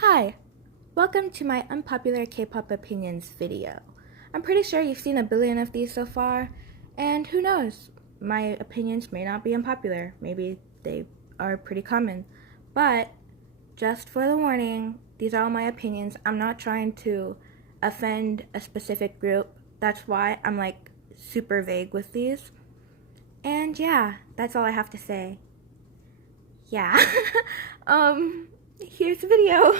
Hi, welcome to my Unpopular K-pop Opinions video. I'm pretty sure you've seen a billion of these so far, and who knows, my opinions may not be unpopular. Maybe they are pretty common. But, just for the warning, these are all my opinions. I'm not trying to offend a specific group. That's why I'm like super vague with these. And yeah, that's all I have to say. Yeah. Here's the video.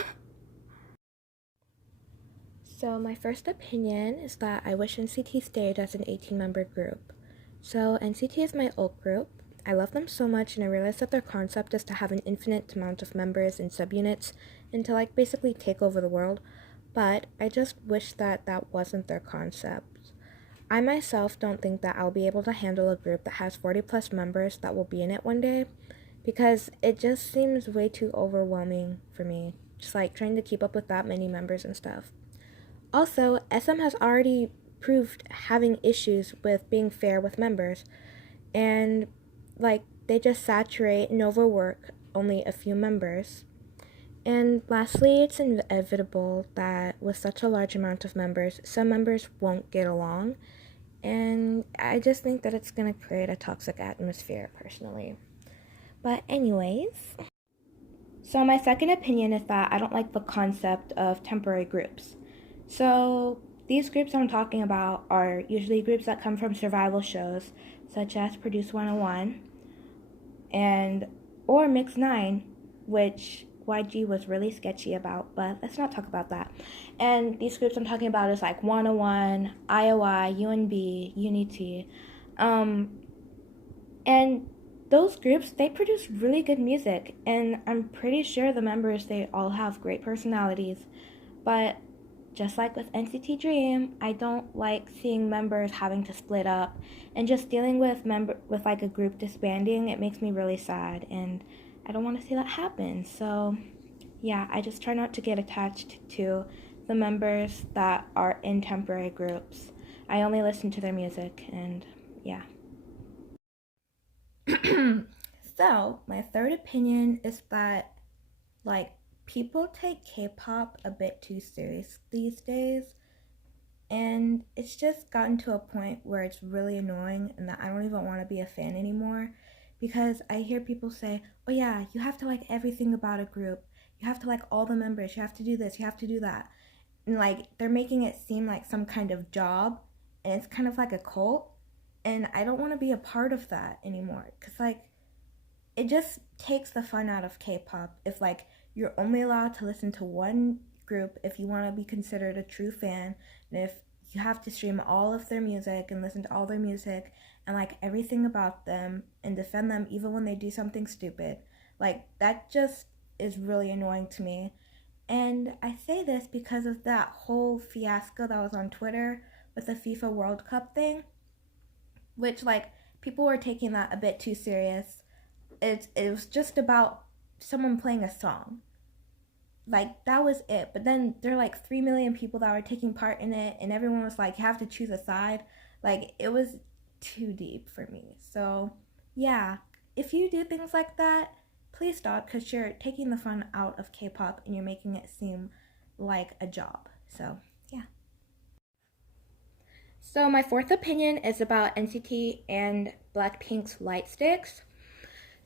So my first opinion is that I wish NCT stayed as an 18-member group. So NCT is my old group. I love them so much, and I realize that their concept is to have an infinite amount of members and subunits and to like basically take over the world. But I just wish that that wasn't their concept. I myself don't think that I'll be able to handle a group that has 40 plus members that will be in it one day, because it just seems way too overwhelming for me, just like trying to keep up with that many members and stuff. Also, SM has already proved having issues with being fair with members, and like they just saturate and overwork only a few members. And lastly, it's inevitable that with such a large amount of members, some members won't get along, and I just think that it's going to create a toxic atmosphere personally. But anyways, so my second opinion is that I don't like the concept of temporary groups. So these groups I'm talking about are usually groups that come from survival shows, such as Produce 101 and or Mix 9, which YG was really sketchy about, but let's not talk about that. And these groups I'm talking about is like 101, IOI, UNB, Unity. And those groups, they produce really good music, and I'm pretty sure the members, they all have great personalities. But just like with NCT Dream, I don't like seeing members having to split up, and just dealing with like a group disbanding. It makes me really sad, and I don't want to see that happen. So yeah, I just try not to get attached to the members that are in temporary groups. I only listen to their music, and yeah. So my third opinion is that like people take K-pop a bit too serious these days, and it's just gotten to a point where it's really annoying and that I don't even want to be a fan anymore, because I hear people say, oh yeah, you have to like everything about a group, you have to like all the members, you have to do this, you have to do that, and like they're making it seem like some kind of job, and it's kind of like a cult, and I don't want to be a part of that anymore, because like it just takes the fun out of K-pop if like you're only allowed to listen to one group if you want to be considered a true fan, and if you have to stream all of their music and listen to all their music and like everything about them and defend them even when they do something stupid. Like that just is really annoying to me. And I say this because of that whole fiasco that was on Twitter with the FIFA World Cup thing, which like people were taking that a bit too serious. It was just about someone playing a song. Like that was it. But then there are like 3 million people that were taking part in it, and everyone was like, you have to choose a side. Like it was too deep for me. So yeah, if you do things like that, please stop, because you're taking the fun out of K-pop and you're making it seem like a job. So yeah. So my fourth opinion is about NCT and Blackpink's light sticks.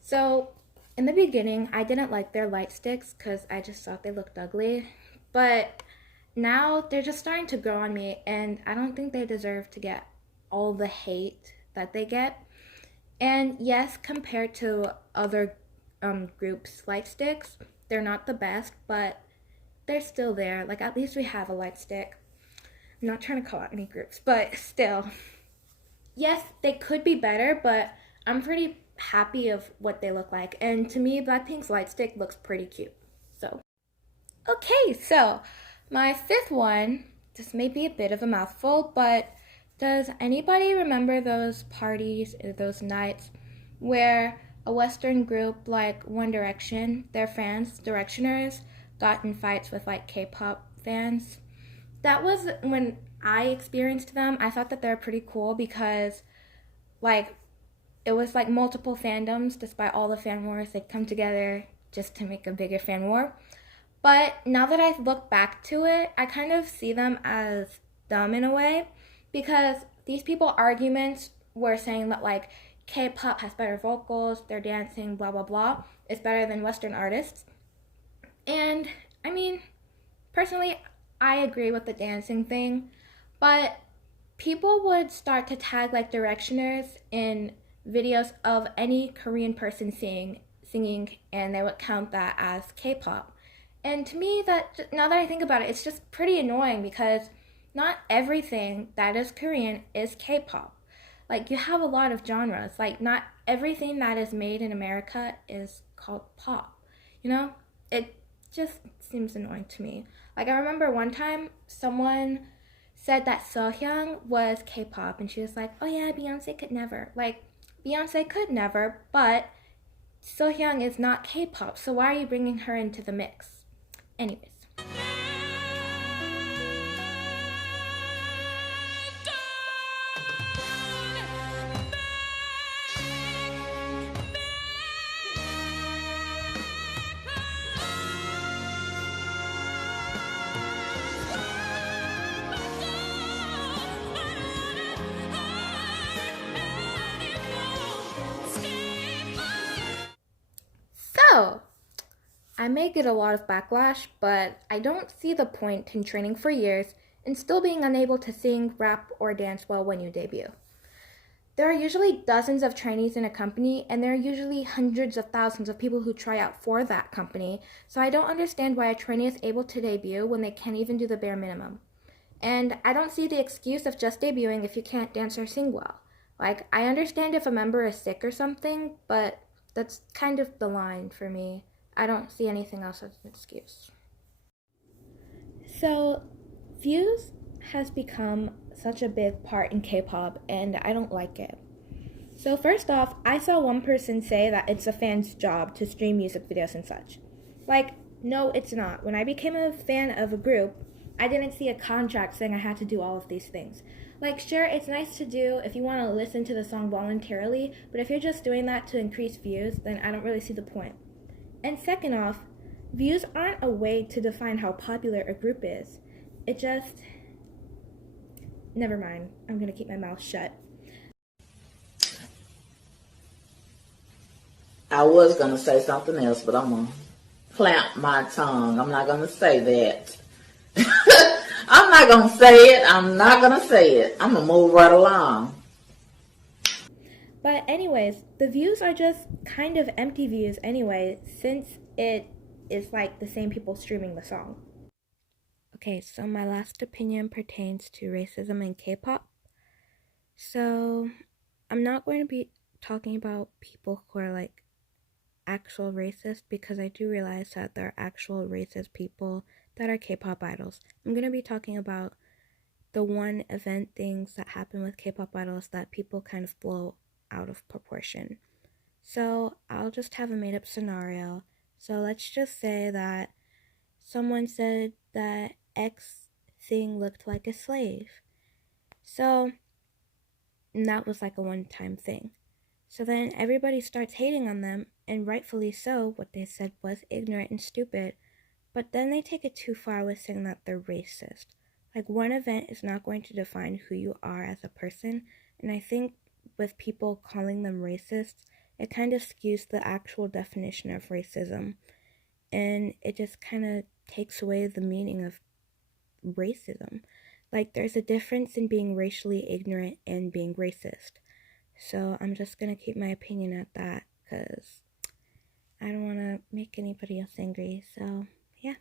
So in the beginning, I didn't like their light sticks because I just thought they looked ugly. But now they're just starting to grow on me, and I don't think they deserve to get all the hate that they get. And yes, compared to other groups' light sticks, they're not the best, but they're still there. Like at least we have a light stick. I'm not trying to call out any groups, but still. Yes, they could be better, but I'm pretty happy of what they look like. And to me, Blackpink's light stick looks pretty cute. So, okay, so my fifth one, this may be a bit of a mouthful, but does anybody remember those parties, those nights where a Western group like One Direction, their fans, Directioners, got in fights with like K-pop fans? That was when I experienced them. I thought that they're pretty cool because like it was like multiple fandoms. Despite all the fan wars, they'd come together just to make a bigger fan war. But now that I look back to it, I kind of see them as dumb in a way because these people arguments were saying that like K-pop has better vocals, their dancing, blah blah blah, is better than Western artists. And I mean, personally, I agree with the dancing thing, but people would start to tag like directioners in videos of any Korean person singing, and they would count that as K-pop. And to me, that now that I think about it, it's just pretty annoying because not everything that is Korean is K-pop. Like you have a lot of genres. Like not everything that is made in America is called pop. You know, it just seems annoying to me. Like I remember one time someone said that Sohyang was K-pop, and she was like, "Oh yeah, Beyonce could never." Like Beyonce could never, but Sohyang is not K-pop, so why are you bringing her into the mix? Anyways. So, I may get a lot of backlash, but I don't see the point in training for years and still being unable to sing, rap, or dance well when you debut. There are usually dozens of trainees in a company, and there are usually hundreds of thousands of people who try out for that company, so I don't understand why a trainee is able to debut when they can't even do the bare minimum. And I don't see the excuse of just debuting if you can't dance or sing well. Like, I understand if a member is sick or something, but that's kind of the line for me. I don't see anything else as an excuse. So, views has become such a big part in K-pop, and I don't like it. So first off, I saw one person say that it's a fan's job to stream music videos and such. Like, no, it's not. When I became a fan of a group, I didn't see a contract saying I had to do all of these things. Like, sure, it's nice to do if you want to listen to the song voluntarily, but if you're just doing that to increase views, then I don't really see the point. And second off, views aren't a way to define how popular a group is. It just. Never mind. I'm gonna keep my mouth shut. I was going to say something else, but I'm going to clamp my tongue. I'm not going to say that. I'm not going to say it. I'm not going to say it. I'm going to move right along. But anyways, the views are just kind of empty views anyway, since it is like the same people streaming the song. Okay, so my last opinion pertains to racism in K-pop. So, I'm not going to be talking about people who are like actual racist because I do realize that there are actual racist people that are K-pop idols. I'm going to be talking about the one event things that happen with K-pop idols that people kind of blow out of proportion. So I'll just have a made up scenario. So let's just say that someone said that X thing looked like a slave. So that was like a one time thing. So then everybody starts hating on them, and rightfully so, what they said was ignorant and stupid. But then they take it too far with saying that they're racist. Like, one event is not going to define who you are as a person, and I think with people calling them racists, it kind of skews the actual definition of racism, and it just kind of takes away the meaning of racism. Like, there's a difference in being racially ignorant and being racist. So I'm just gonna keep my opinion at that because I don't want to make anybody else angry. So, yeah.